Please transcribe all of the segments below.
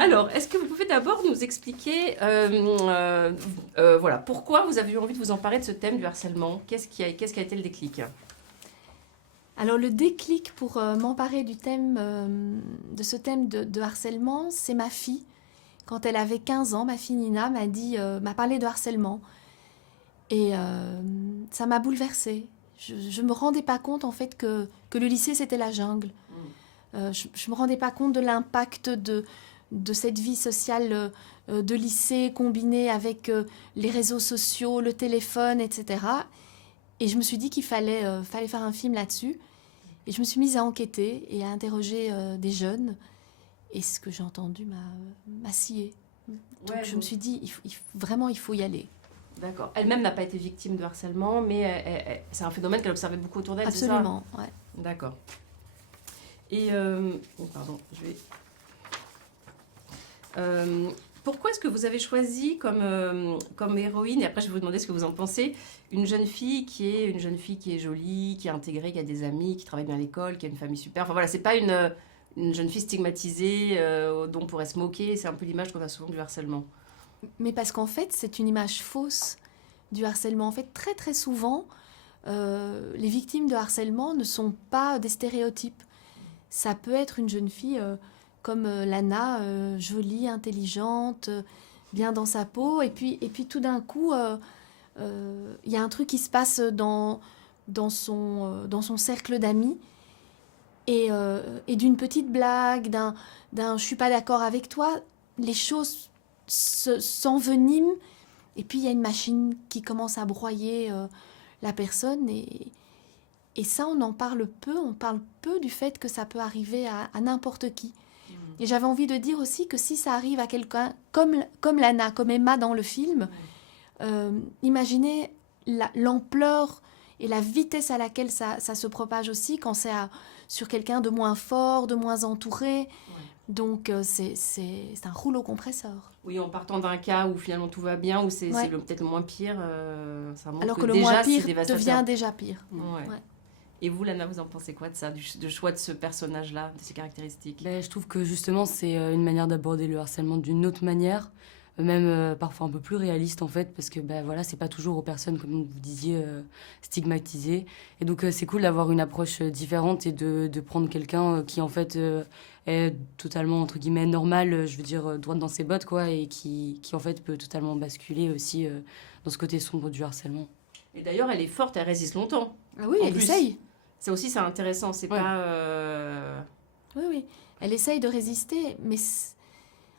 Alors, est-ce que vous pouvez d'abord nous expliquer voilà, pourquoi vous avez eu envie de vous emparer de ce thème du harcèlement? Qu'est-ce qui a été le déclic? Alors le déclic pour m'emparer de ce thème de harcèlement, c'est ma fille. Quand elle avait 15 ans, ma fille Nina m'a parlé de harcèlement. Et ça m'a bouleversée. Je me rendais pas compte en fait que le lycée c'était la jungle. Je me rendais pas compte de l'impact de cette vie sociale de lycée combinée avec les réseaux sociaux, le téléphone, etc. Et je me suis dit qu'il fallait faire un film là-dessus. Et je me suis mise à enquêter et à interroger des jeunes. Et ce que j'ai entendu m'a scié. Donc Ouais, je me suis dit, vraiment, il faut y aller. D'accord. Elle-même n'a pas été victime de harcèlement, mais c'est un phénomène qu'elle observait beaucoup autour d'elle, c'est ça? Absolument, ouais. D'accord. Et, oh, pardon, je vais... Pourquoi est-ce que vous avez choisi comme héroïne, et après je vais vous demander ce que vous en pensez, une jeune fille qui est jolie, qui est intégrée, qui a des amis, qui travaille bien à l'école, qui a une famille super. Enfin voilà, c'est pas une jeune fille stigmatisée dont on pourrait se moquer, c'est un peu l'image qu'on a souvent du harcèlement. Mais parce qu'en fait, c'est une image fausse du harcèlement. En fait, très très souvent, les victimes de harcèlement ne sont pas des stéréotypes. Ça peut être une jeune fille comme Lana, jolie, intelligente, bien dans sa peau, et puis tout d'un coup, y a un truc qui se passe dans son cercle d'amis, et d'une petite blague, d'un je suis pas d'accord avec toi, les choses s'enveniment, et puis il y a une machine qui commence à broyer la personne, et ça, on parle peu du fait que ça peut arriver à n'importe qui. Et j'avais envie de dire aussi que si ça arrive à quelqu'un comme Lana, comme Emma dans le film, imaginez l'ampleur et la vitesse à laquelle ça se propage aussi quand sur quelqu'un de moins fort, de moins entouré. Donc c'est un rouleau compresseur. Oui, en partant d'un cas où finalement tout va bien, où c'est Ouais. peut-être le moins pire, ça montre Alors que que le déjà moins c'est pire dévastateur. devient déjà pire. Ouais. Ouais. Et vous, Lana, vous en pensez quoi de ça, du choix de ce personnage-là, de ses caractéristiques? Ben, je trouve que justement, c'est une manière d'aborder le harcèlement d'une autre manière, même parfois un peu plus réaliste en fait, parce que ben, voilà, c'est pas toujours aux personnes, comme vous disiez, stigmatisées. Et donc, c'est cool d'avoir une approche différente et de prendre quelqu'un qui en fait est totalement, entre guillemets, normal, je veux dire, droite dans ses bottes, quoi, et qui en fait peut totalement basculer aussi dans ce côté sombre du harcèlement. Et d'ailleurs, elle est forte, elle résiste longtemps. Ah oui, En elle plus. essaye. Ça aussi, c'est intéressant, c'est Ouais. pas... Oui, oui. Elle essaye de résister, mais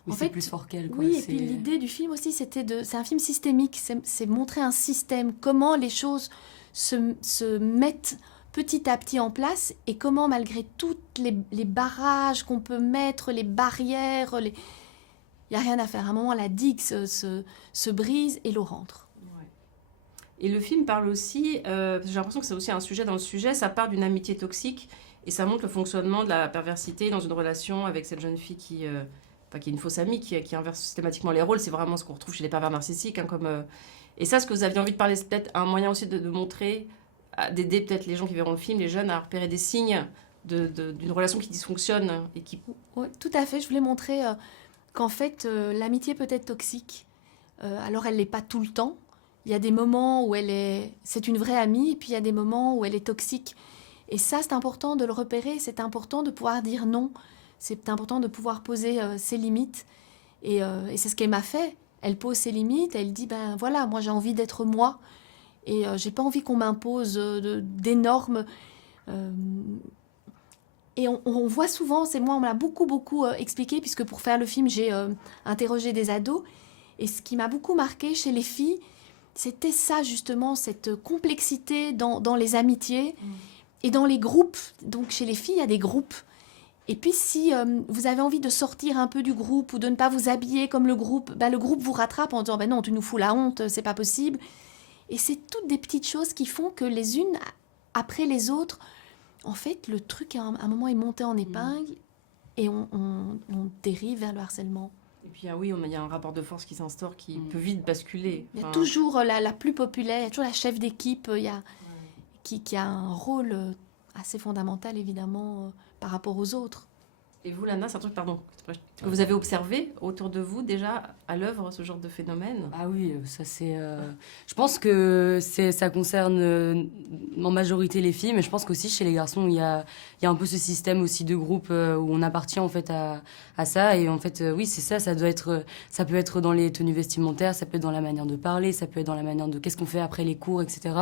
Mais en c'est fait, plus fort qu'elle, quoi. oui, et C'est- puis l'idée du film aussi, c'est un film systémique, c'est montrer un système, comment les choses se mettent petit à petit en place, et comment malgré toutes les barrages qu'on peut mettre, les barrières, il n'y a rien à faire. À un moment, la digue se brise et l'eau rentre. Et le film parle aussi, parce que j'ai l'impression que c'est aussi un sujet dans le sujet, ça part d'une amitié toxique et ça montre le fonctionnement de la perversité dans une relation avec cette jeune fille qui est une fausse amie, qui inverse systématiquement les rôles. C'est vraiment ce qu'on retrouve chez les pervers narcissiques. Hein, Et ça, ce que vous aviez envie de parler, c'est peut-être un moyen aussi de montrer, d'aider peut-être les gens qui verront le film, les jeunes, à repérer des signes d'une relation qui dysfonctionne et qui... Oui, tout à fait. Je voulais montrer qu'en fait, l'amitié peut être toxique. Alors, elle ne l'est pas tout le temps. Il y a des moments où c'est une vraie amie, et puis il y a des moments où elle est toxique. Et ça, c'est important de le repérer. C'est important de pouvoir dire non. C'est important de pouvoir poser ses limites. Et c'est ce qu'elle m'a fait. Elle pose ses limites. Elle dit, ben voilà, moi j'ai envie d'être moi. Et j'ai pas envie qu'on m'impose d'énormes... euh, et on voit souvent, c'est moi, on me l'a beaucoup expliqué, puisque pour faire le film, j'ai interrogé des ados. Et ce qui m'a beaucoup marqué chez les filles, c'était ça justement, cette complexité dans les amitiés et dans les groupes. Donc chez les filles, il y a des groupes. Et puis si vous avez envie de sortir un peu du groupe ou de ne pas vous habiller comme le groupe vous rattrape en disant « non, tu nous fous la honte, c'est pas possible ». Et c'est toutes des petites choses qui font que les unes après les autres, en fait, le truc à un moment est monté en épingle et on dérive vers le harcèlement. Et puis, oui, il y a un rapport de force qui s'instaure qui peut vite basculer. Il y a toujours la plus populaire, il y a toujours la chef d'équipe qui a un rôle assez fondamental, évidemment, par rapport aux autres. Et vous, Lana, c'est un truc, pardon, que vous avez observé autour de vous déjà à l'œuvre, ce genre de phénomène? Ah oui, ça c'est. Je pense que ça concerne en majorité les filles, mais je pense qu'aussi chez les garçons, il y a un peu ce système aussi de groupe où on appartient en fait à ça. Et en fait, oui, c'est ça, ça peut être dans les tenues vestimentaires, ça peut être dans la manière de parler, ça peut être dans la manière de qu'est-ce qu'on fait après les cours, etc.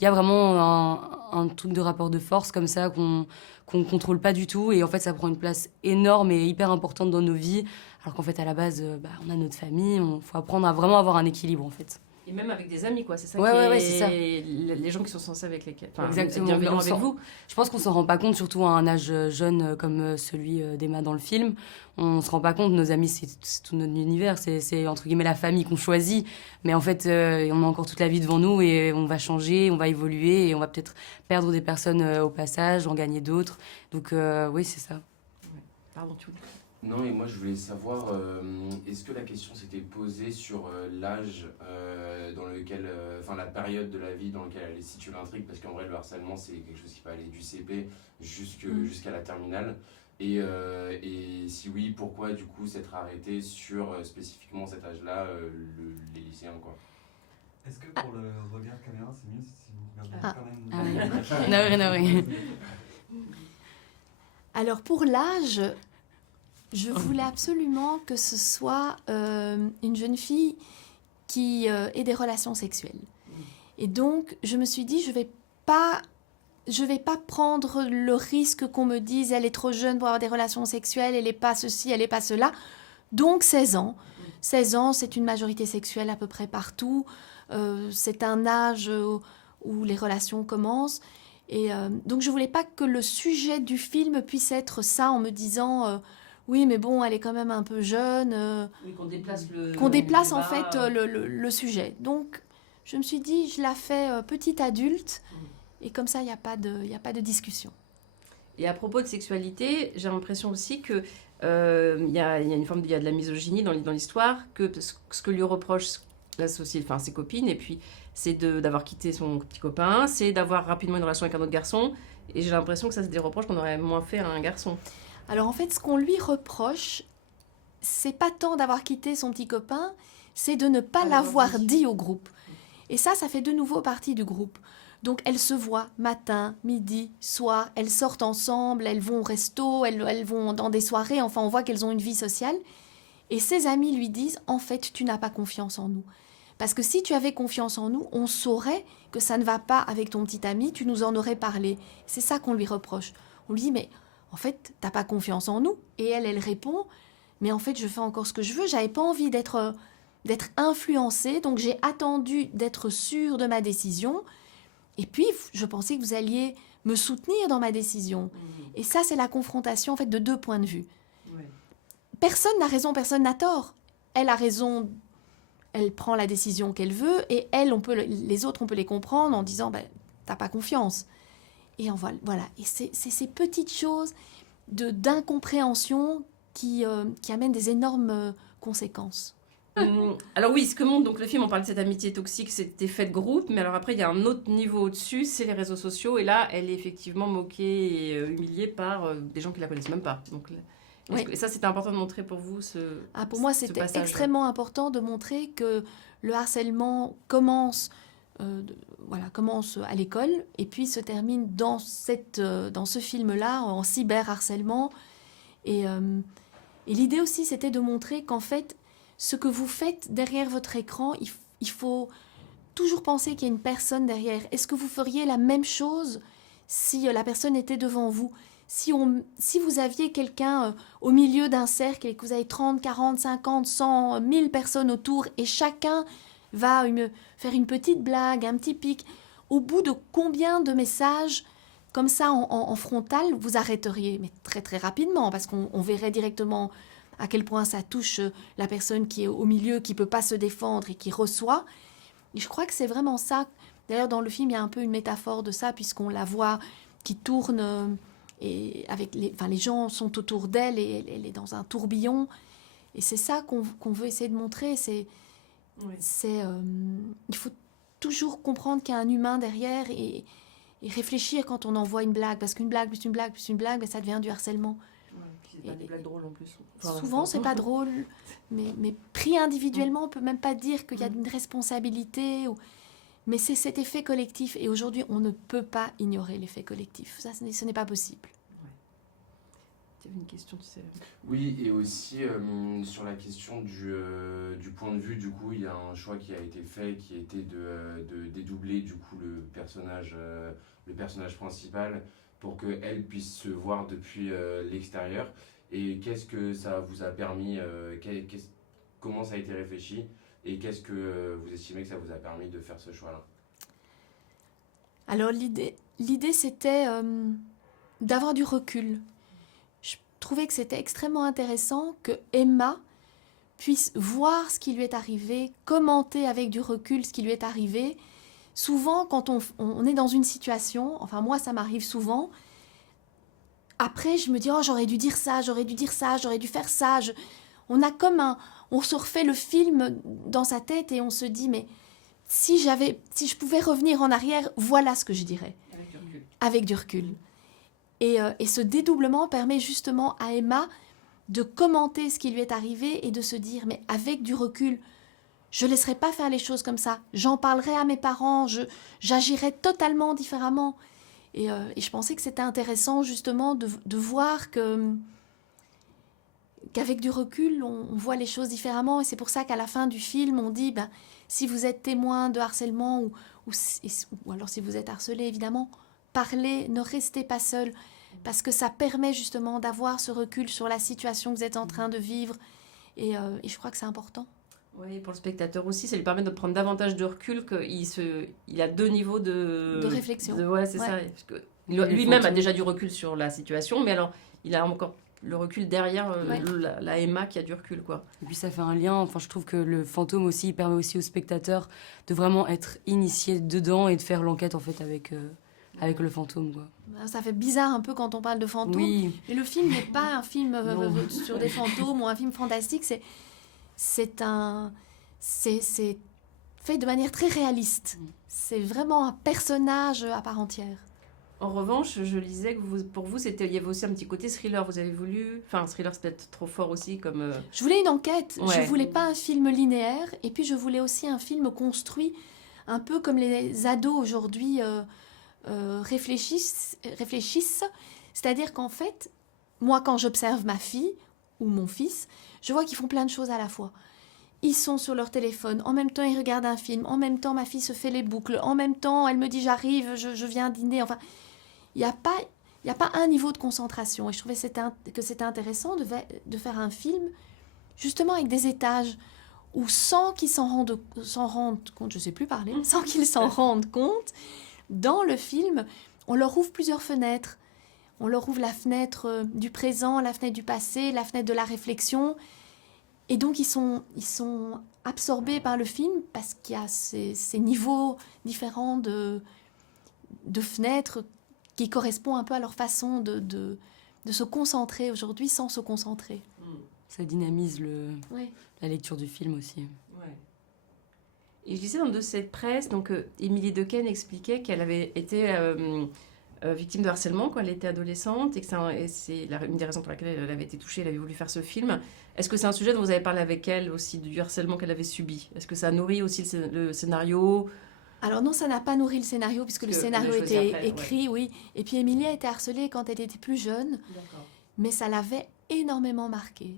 Il y a vraiment un truc de rapport de force comme ça qu'on ne contrôle pas du tout. Et en fait, ça prend une place énorme et hyper importante dans nos vies. Alors qu'en fait, à la base, on a notre famille, il faut apprendre à vraiment avoir un équilibre, en fait. Et même avec des amis, quoi. C'est ça Ouais, qui c'est ça. Les gens qui sont censés avec lesquels... Enfin, Exactement. être bienveillants avec vous. Je pense qu'on s'en rend pas compte, surtout à un âge jeune comme celui d'Emma dans le film. On se rend pas compte, nos amis, c'est tout notre univers. C'est entre guillemets la famille qu'on choisit. Mais en fait, on a encore toute la vie devant nous et on va changer, on va évoluer et on va peut-être perdre des personnes au passage, en gagner d'autres. Donc oui, c'est ça. Ouais. Pardon, tu voulais... Non, et moi je voulais savoir, est-ce que la question s'était posée sur l'âge dans lequel, enfin la période de la vie dans laquelle elle situe l'intrigue, parce qu'en vrai le harcèlement c'est quelque chose qui peut aller du CP jusqu'à la terminale. Et si oui, pourquoi du coup s'être arrêté sur spécifiquement cet âge-là, les lycéens quoi? Est-ce que pour le regard caméra, c'est mieux si vous regardez Ah. quand même Navré. Alors pour l'âge, je voulais absolument que ce soit une jeune fille qui ait des relations sexuelles. Et donc, je me suis dit, je vais pas prendre le risque qu'on me dise, elle est trop jeune pour avoir des relations sexuelles, elle n'est pas ceci, elle n'est pas cela. Donc, 16 ans. 16 ans, c'est une majorité sexuelle à peu près partout. C'est un âge où les relations commencent. Et donc, je voulais pas que le sujet du film puisse être ça, en me disant... oui, mais bon, elle est quand même un peu jeune. Oui, qu'on déplace le... Qu'on déplace en débat, fait le sujet. Donc, je me suis dit, je la fais petite adulte, et comme ça, il n'y a pas de discussion. Et à propos de sexualité, j'ai l'impression aussi que il y a de la misogynie dans l'histoire, que ce que lui reproche la société, enfin ses copines, et puis c'est d'avoir quitté son petit copain, c'est d'avoir rapidement une relation avec un autre garçon, et j'ai l'impression que ça c'est des reproches qu'on aurait moins fait à un garçon. Alors en fait, ce qu'on lui reproche, c'est pas tant d'avoir quitté son petit copain, c'est de ne pas l'avoir dit au groupe. Et ça fait de nouveau partie du groupe. Donc elles se voient matin, midi, soir, elles sortent ensemble, elles vont au resto, elles vont dans des soirées, enfin on voit qu'elles ont une vie sociale. Et ses amis lui disent, en fait, tu n'as pas confiance en nous. Parce que si tu avais confiance en nous, on saurait que ça ne va pas avec ton petit ami, tu nous en aurais parlé. C'est ça qu'on lui reproche. On lui dit, mais en fait, t'as pas confiance en nous. Et elle répond, mais en fait, je fais encore ce que je veux, j'avais pas envie d'être influencée, donc j'ai attendu d'être sûre de ma décision. Et puis, je pensais que vous alliez me soutenir dans ma décision. Et ça, c'est la confrontation en fait de deux points de vue. Ouais. Personne n'a raison, personne n'a tort. Elle a raison, elle prend la décision qu'elle veut, et les autres, on peut les comprendre en disant, t'as pas confiance. Et voilà. Et c'est ces petites choses d'incompréhension qui amènent des énormes conséquences. Alors oui, ce que montre donc le film, on parle de cette amitié toxique, cet effet de groupe, mais alors après il y a un autre niveau au-dessus, c'est les réseaux sociaux, et là elle est effectivement moquée et humiliée par des gens qui la connaissent même pas. Donc, Oui. et ça c'était important de montrer pour vous Pour moi ce c'était passage. extrêmement important de montrer que le harcèlement commence à l'école et puis se termine dans ce film-là, en cyberharcèlement. Et l'idée aussi, c'était de montrer qu'en fait, ce que vous faites derrière votre écran, il faut toujours penser qu'il y a une personne derrière. Est-ce que vous feriez la même chose si la personne était devant vous ? Si vous aviez quelqu'un au milieu d'un cercle et que vous avez 30, 40, 50, 100, 1000 personnes autour et chacun va faire une petite blague, un petit pic, au bout de combien de messages comme ça en frontal vous arrêteriez ? Mais très très rapidement, parce qu'on verrait directement à quel point ça touche la personne qui est au milieu, qui ne peut pas se défendre et qui reçoit. Et je crois que c'est vraiment ça. D'ailleurs, dans le film, il y a un peu une métaphore de ça, puisqu'on la voit qui tourne, et les gens sont autour d'elle, et elle est dans un tourbillon. Et c'est ça qu'on veut essayer de montrer. Il faut toujours comprendre qu'il y a un humain derrière et réfléchir quand on envoie une blague. Parce qu'une blague, plus une blague, plus une blague, ça devient du harcèlement. C'est pas des blagues drôles en plus. Souvent, c'est pas drôle, mais pris individuellement, on peut même pas dire qu'il y a une responsabilité. Mais c'est cet effet collectif. Et aujourd'hui, on ne peut pas ignorer l'effet collectif. Ça, ce n'est pas possible. Tu avais une question, tu sais. Oui, et aussi sur la question du point de vue, du coup, il y a un choix qui a été fait qui était de dédoubler du coup le personnage principal pour qu'elle puisse se voir depuis l'extérieur. Et qu'est-ce que ça vous a permis, comment ça a été réfléchi et qu'est-ce que vous estimez que ça vous a permis de faire ce choix-là? Alors, l'idée c'était d'avoir du recul. Je trouvais que c'était extrêmement intéressant que Emma puisse voir ce qui lui est arrivé, commenter avec du recul ce qui lui est arrivé. Souvent, quand on est dans une situation, enfin moi ça m'arrive souvent, après je me dis « Oh, j'aurais dû dire ça, j'aurais dû dire ça, j'aurais dû faire ça ». On se refait le film dans sa tête et on se dit « Mais si je pouvais revenir en arrière, voilà ce que je dirais ». Avec du recul. Et ce dédoublement permet justement à Emma de commenter ce qui lui est arrivé et de se dire, mais avec du recul, je ne laisserai pas faire les choses comme ça. J'en parlerai à mes parents, j'agirai totalement différemment. Et je pensais que c'était intéressant justement de voir qu'avec du recul, on voit les choses différemment. Et c'est pour ça qu'à la fin du film, on dit, si vous êtes témoin de harcèlement ou alors si vous êtes harcelé, évidemment, parlez, ne restez pas seul, parce que ça permet justement d'avoir ce recul sur la situation que vous êtes en train de vivre, et je crois que c'est important. Oui, pour le spectateur aussi, ça lui permet de prendre davantage de recul, qu'il a 2 niveaux de réflexion. Ouais, c'est ça. Parce que lui-même a déjà du recul sur la situation, mais alors il a encore le recul derrière la Emma qui a du recul, quoi. Et puis ça fait un lien, enfin je trouve que le fantôme aussi, il permet aussi au spectateur de vraiment être initié dedans et de faire l'enquête en fait avec le fantôme, quoi. Ça fait bizarre un peu quand on parle de fantômes, Oui. mais le film n'est pas un film sur des fantômes ou un film fantastique, c'est fait de manière très réaliste. C'est vraiment un personnage à part entière. En revanche, je lisais que pour vous, il y avait aussi un petit côté thriller. Vous avez voulu... Enfin, thriller, c'est peut-être trop fort aussi comme... Je voulais une enquête. Ouais. Je voulais pas un film linéaire. Et puis, je voulais aussi un film construit un peu comme les ados aujourd'hui réfléchissent. C'est-à-dire qu'en fait, moi, quand j'observe ma fille ou mon fils, je vois qu'ils font plein de choses à la fois. Ils sont sur leur téléphone, en même temps ils regardent un film, en même temps ma fille se fait les boucles, en même temps elle me dit j'arrive, je viens dîner, enfin... Il n'y a pas un niveau de concentration. Et je trouvais que c'était intéressant de faire un film justement avec des étages où sans qu'ils s'en rendent compte, je ne sais plus parler, sans qu'ils s'en rendent compte, dans le film, on leur ouvre plusieurs fenêtres. On leur ouvre la fenêtre du présent, la fenêtre du passé, la fenêtre de la réflexion. Et donc ils sont absorbés par le film parce qu'il y a ces niveaux différents de fenêtres qui correspond un peu à leur façon de se concentrer aujourd'hui sans se concentrer. Ça dynamise la lecture du film aussi. Ouais. Et je disais dans de cette presse, donc Émilie Dequesne expliquait qu'elle avait été victime de harcèlement quand elle était adolescente et que c'est une des raisons pour laquelle elle avait été touchée, elle avait voulu faire ce film. Est-ce que c'est un sujet dont vous avez parlé avec elle aussi, du harcèlement qu'elle avait subi? Est-ce que ça nourrit aussi le scénario? Alors non, ça n'a pas nourri le scénario, puisque le scénario était écrit, oui. Et puis Émilie a été harcelée quand elle était plus jeune, mais ça l'avait énormément marquée.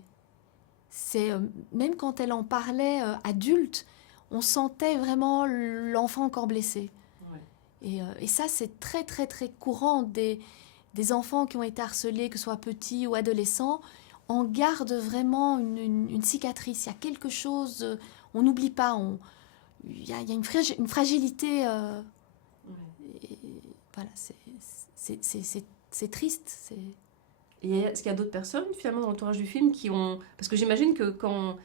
Même quand elle en parlait adulte, on sentait vraiment l'enfant encore blessé. Ouais. Et ça, c'est très, très, très courant des enfants qui ont été harcelés, que ce soit petits ou adolescents, on garde vraiment une cicatrice. Il y a quelque chose, on n'oublie pas, il y a une fragilité. Voilà, c'est triste. Et est-ce qu'il y a d'autres personnes, finalement, dans l'entourage du film qui ont... Parce que j'imagine que quand...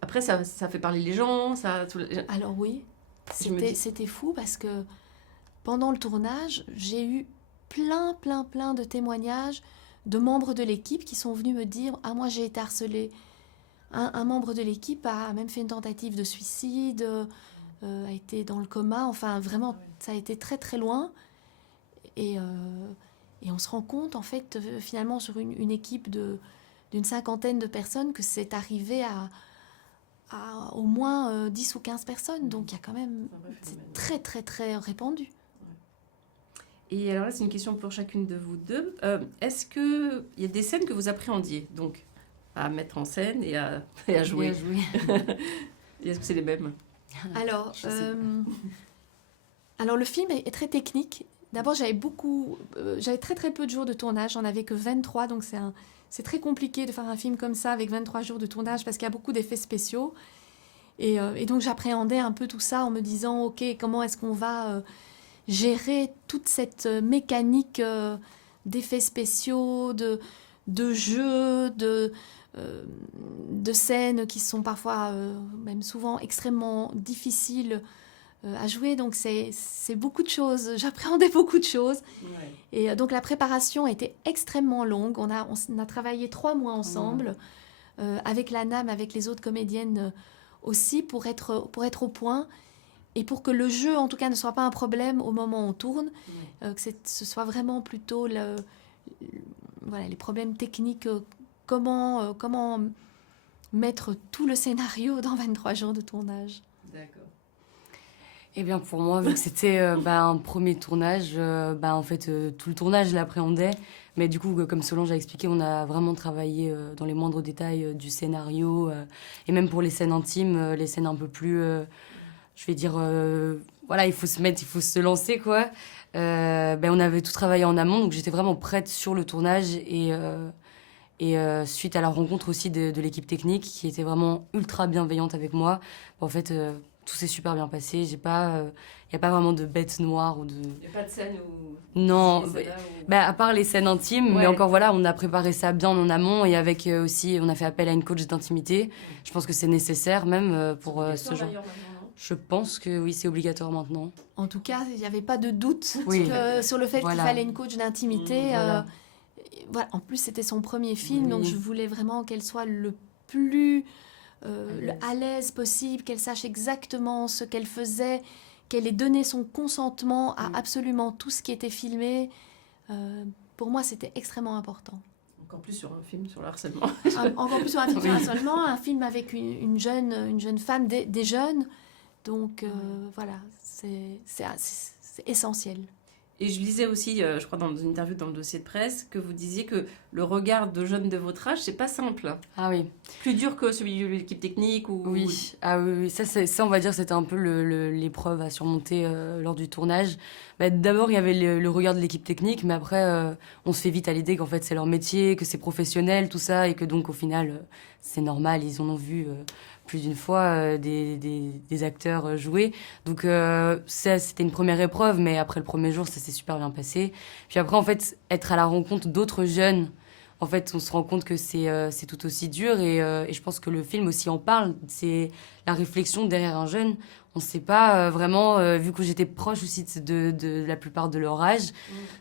Après, ça fait parler les gens, ça... Alors oui, c'était fou parce que pendant le tournage, j'ai eu plein de témoignages de membres de l'équipe qui sont venus me dire « Ah, moi, j'ai été harcelée. » Un membre de l'équipe a même fait une tentative de suicide, a été dans le coma. Enfin, vraiment, ça a été très, très loin. Et on se rend compte, en fait, finalement, sur une équipe d'une cinquantaine de personnes que c'est arrivé à au moins 10 ou 15 personnes. Donc il y a quand même... C'est très, très, très répandu. Et alors là, c'est une question pour chacune de vous deux. Est-ce qu'il y a des scènes que vous appréhendiez, donc, à mettre en scène et à jouer? Et est-ce que c'est les mêmes? Alors, Je sais alors le film est très technique. D'abord, j'avais très très peu de jours de tournage. J'en avais que 23, donc c'est très compliqué de faire un film comme ça avec 23 jours de tournage parce qu'il y a beaucoup d'effets spéciaux. Et donc j'appréhendais un peu tout ça en me disant, ok, comment est-ce qu'on va gérer toute cette mécanique d'effets spéciaux, de jeux, de scènes qui sont parfois, même souvent, extrêmement difficiles à jouer. Donc c'est beaucoup de choses. J'appréhendais beaucoup de choses. Ouais. Et donc la préparation a été extrêmement longue. On a travaillé 3 mois ensemble, avec la NAM, avec les autres comédiennes aussi, pour être au point. Et pour que le jeu, en tout cas, ne soit pas un problème au moment où on tourne, que ce soit vraiment plutôt voilà, les problèmes techniques, comment mettre tout le scénario dans 23 jours de tournage. D'accord. Eh bien, pour moi, vu que c'était un premier tournage, en fait, tout le tournage, je l'appréhendais. Mais du coup, comme Solange a expliqué, on a vraiment travaillé dans les moindres détails du scénario. Et même pour les scènes intimes, les scènes un peu plus... je vais dire, voilà, il faut se lancer, quoi. On avait tout travaillé en amont, donc j'étais vraiment prête sur le tournage. Et suite à la rencontre aussi de l'équipe technique, qui était vraiment ultra bienveillante avec moi, en fait, tout s'est super bien passé. Il n'y a pas vraiment de bête noire ou de... Il n'y a pas de scène où... Non, Si, celle-là où- à part les scènes intimes, mais Ouais. encore voilà, on a préparé ça bien en amont et avec aussi, on a fait appel à une coach d'intimité. Je pense que c'est nécessaire même pour C'est ce genre. d'ailleurs, maintenant, non? Je pense que oui, c'est obligatoire maintenant. En tout cas, il n'y avait pas de doute Oui. sur le fait Voilà. qu'il fallait une coach d'intimité. Voilà. Voilà. En plus, c'était son premier film, Oui. donc je voulais vraiment qu'elle soit le plus à l'aise possible, qu'elle sache exactement ce qu'elle faisait, qu'elle ait donné son consentement à absolument tout ce qui était filmé. Pour moi, c'était extrêmement important. Encore plus sur un film sur le harcèlement. Encore plus sur un film sur Oui. le harcèlement, un film avec une jeune femme, des jeunes. Donc voilà, c'est essentiel. Et je lisais aussi, je crois, dans une interview dans le dossier de presse, que vous disiez que le regard de jeunes de votre âge, c'est pas simple. Ah oui. Plus dur que celui de l'équipe technique ou... Oui, ah oui, ça on va dire c'était un peu l'épreuve à surmonter lors du tournage. D'abord il y avait le regard de l'équipe technique, mais après on se fait vite à l'idée qu'en fait c'est leur métier, que c'est professionnel tout ça et que donc au final c'est normal, ils en ont vu plus d'une fois des acteurs jouer. Donc ça c'était une première épreuve, mais après le premier jour ça s'est super bien passé. Puis après en fait être à la rencontre d'autres jeunes, en fait, on se rend compte que c'est tout aussi dur et je pense que le film aussi en parle. C'est la réflexion derrière un jeune. On ne sait pas vraiment, vu que j'étais proche aussi de la plupart de leur âge,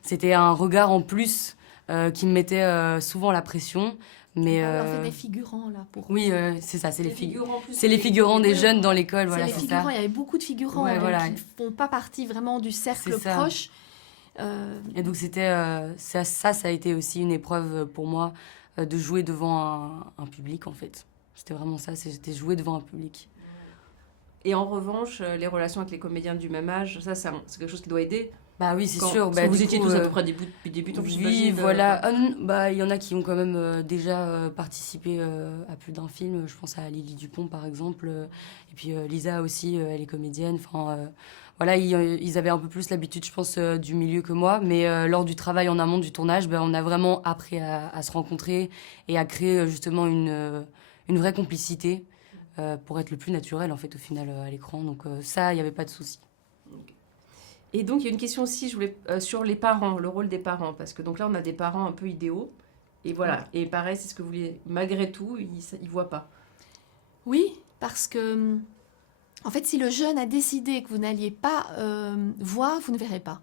c'était un regard en plus qui me mettait souvent la pression. Mais On fait des figurants là pour. oui, c'est ça, c'est les figurants plus. c'est les figurants des jeunes dans l'école, voilà, C'est les c'est figurants. ça. Il y avait beaucoup de figurants Ouais, donc, voilà. qui ne font pas partie vraiment du cercle C'est ça. proche. Et donc c'était ça a été aussi une épreuve pour moi de jouer devant un public en fait. C'était vraiment ça, c'était jouer devant un public. Et en revanche, les relations avec les comédiens du même âge, ça, c'est quelque chose qui doit aider. Bah oui, c'est sûr. Parce que vous du étiez coup, tous à peu près depuis débutants, oui, j'imagine. voilà. Il y en a qui ont quand même déjà participé à plus d'un film. Je pense à Lily Dupont, par exemple. Et puis Lisa aussi, elle est comédienne. Enfin, voilà, ils avaient un peu plus l'habitude, je pense, du milieu que moi. Mais lors du travail en amont du tournage, on a vraiment appris à se rencontrer et à créer justement une vraie complicité pour être le plus naturel, en fait, au final, à l'écran. Donc ça, il n'y avait pas de souci. Et donc, il y a une question aussi, je voulais, sur les parents, le rôle des parents. Parce que donc là, on a des parents un peu idéaux. Et voilà. Et pareil, c'est ce que vous voulez. Malgré tout, ils ne voient pas. Oui, parce que, en fait, si le jeune a décidé que vous n'alliez pas voir, vous ne verrez pas.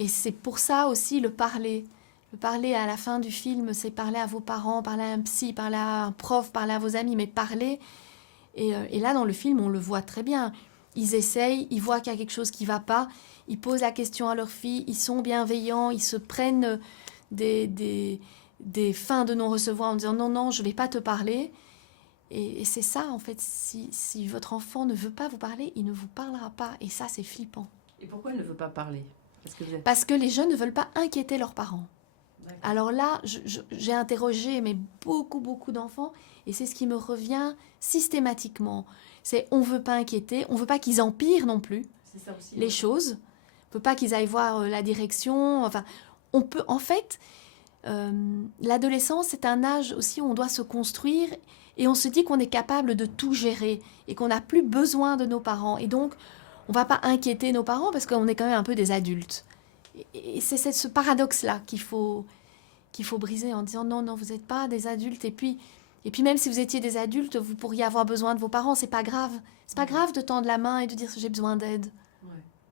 Et c'est pour ça aussi le parler. Le parler à la fin du film, c'est parler à vos parents, parler à un psy, parler à un prof, parler à vos amis, mais parler. Et là, dans le film, on le voit très bien. Ils essayent, ils voient qu'il y a quelque chose qui ne va pas, ils posent la question à leur fille, ils sont bienveillants, ils se prennent des des fins de non-recevoir en disant non, non, je ne vais pas te parler. Et c'est ça, en fait, si votre enfant ne veut pas vous parler, il ne vous parlera pas. Et ça, c'est flippant. Et pourquoi elle ne veut pas parler? Parce que les jeunes ne veulent pas inquiéter leurs parents. D'accord. Alors là, j'ai interrogé mais beaucoup d'enfants et c'est ce qui me revient systématiquement. C'est on ne veut pas inquiéter, on ne veut pas qu'ils empirent non plus C'est ça aussi, les ouais. choses. On ne veut pas qu'ils aillent voir la direction. Enfin, on peut, en fait, l'adolescence, c'est un âge aussi où on doit se construire et on se dit qu'on est capable de tout gérer et qu'on n'a plus besoin de nos parents. Et donc, on ne va pas inquiéter nos parents parce qu'on est quand même un peu des adultes. Et c'est ce paradoxe-là qu'il faut briser en disant non, vous n'êtes pas des adultes. Et puis même si vous étiez des adultes, vous pourriez avoir besoin de vos parents. C'est pas grave. C'est pas grave de tendre la main et de dire j'ai besoin d'aide. Ouais.